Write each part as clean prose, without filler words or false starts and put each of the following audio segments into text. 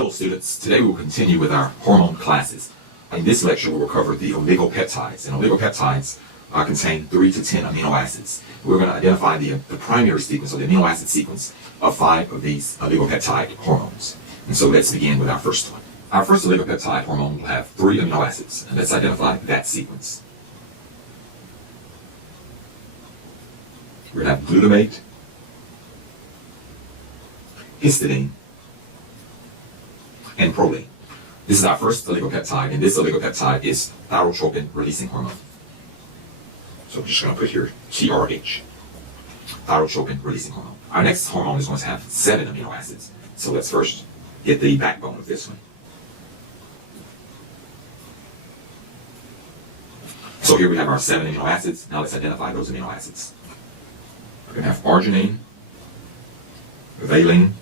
Hello students, today we will continue with our hormone classes. In this lecture we will cover the oligopeptides, and oligopeptides contain 3 to 10 amino acids. We're going to identify the primary sequence, or the amino acid sequence, of 5 of these oligopeptide hormones. And so let's begin with our first one. Our first oligopeptide hormone will have 3 amino acids, and let's identify that sequence. We're going to have glutamate, histidine, and proline. This is our first oligopeptide, and this oligopeptide is thyrotropin releasing hormone. So I'm just going to put here TRH, thyrotropin releasing hormone. Our next hormone is going to have 7 amino acids. So let's first get the backbone of this one. So here we have our 7 amino acids. Now let's identify those amino acids. We're going to have arginine, valine,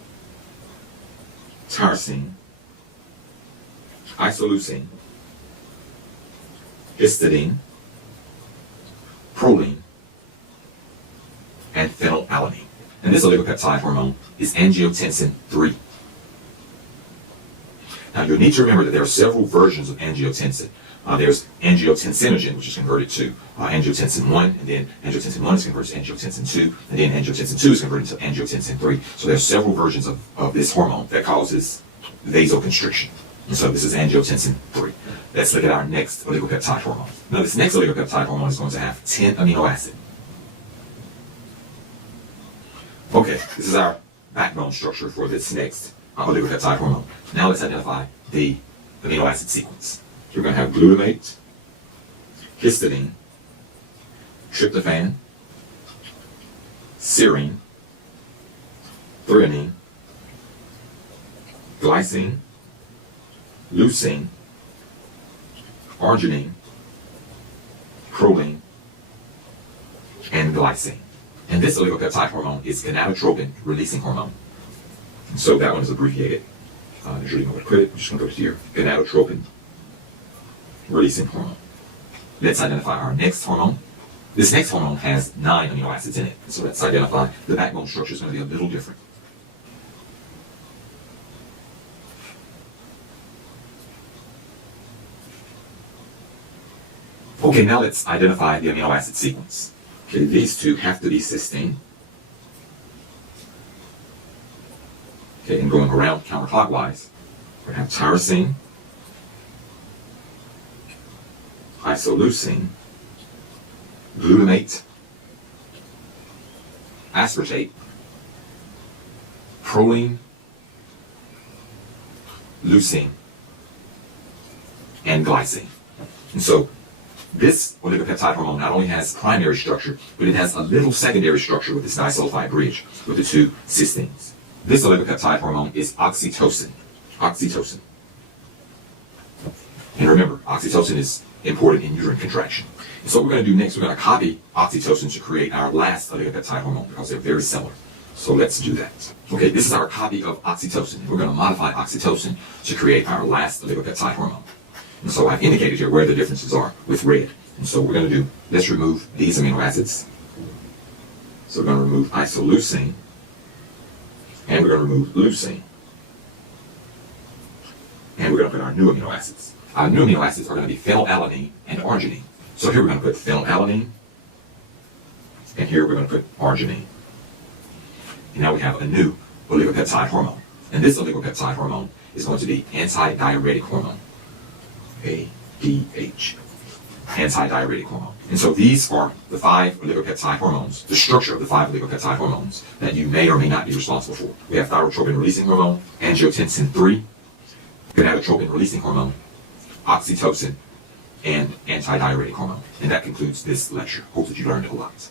tyrosine, isoleucine, histidine, proline, and phenylalanine. And this oligopeptide hormone is angiotensin 3. Now you'll need to remember that there are several versions of angiotensin. There's angiotensinogen, which is converted to angiotensin 1, and then angiotensin 1 is converted to angiotensin 2, and then angiotensin 2 is converted to angiotensin 3. So there are several versions of this hormone that causes vasoconstriction. And so this is angiotensin 3. Let's look at our next oligopeptide hormone. Now this next oligopeptide hormone is going to have 10 amino acids. Okay, this is our backbone structure for this next oligopeptide hormone. Now let's identify the amino acid sequence. We're going to have glutamate, histidine, tryptophan, serine, threonine, glycine, leucine, arginine, proline, and glycine. And this oligopeptide hormone is gonadotropin releasing hormone. And so that one is abbreviated. Usually you know what to put it. I'm just going to put it here. Gonadotropin releasing hormone. Let's identify our next hormone. This next hormone has 9 amino acids in it. So let's identify the backbone structure is going to be a little different. Okay, now let's identify the amino acid sequence. Okay, these two have to be cysteine. Okay, and going around counterclockwise, we're going to have tyrosine, isoleucine, glutamate, aspartate, proline, leucine, and glycine. And so this oligopeptide hormone not only has primary structure, but it has a little secondary structure with this disulfide bridge with the 2 cysteines. This oligopeptide hormone is oxytocin. Oxytocin. And remember, oxytocin is important in uterine contraction. And so what we're going to do next, we're going to copy oxytocin to create our last oligopeptide hormone because they're very similar. So let's do that. Okay, this is our copy of oxytocin. We're going to modify oxytocin to create our last oligopeptide hormone. And so I've indicated here where the differences are with red. And so we're going to do, let's remove these amino acids. So we're going to remove isoleucine, and we're going to remove leucine. And we're going to put our new amino acids. Our new amino acids are going to be phenylalanine and arginine. So here we're going to put phenylalanine, and here we're going to put arginine. And now we have a new oligopeptide hormone. And this oligopeptide hormone is going to be antidiuretic hormone. ADH, antidiuretic hormone. And so these are the 5 oligopeptide hormones, the structure of the 5 oligopeptide hormones that you may or may not be responsible for. We have thyrotropin releasing hormone, angiotensin 3, gonadotropin releasing hormone, oxytocin, and antidiuretic hormone. And that concludes this lecture. Hope that you learned a lot.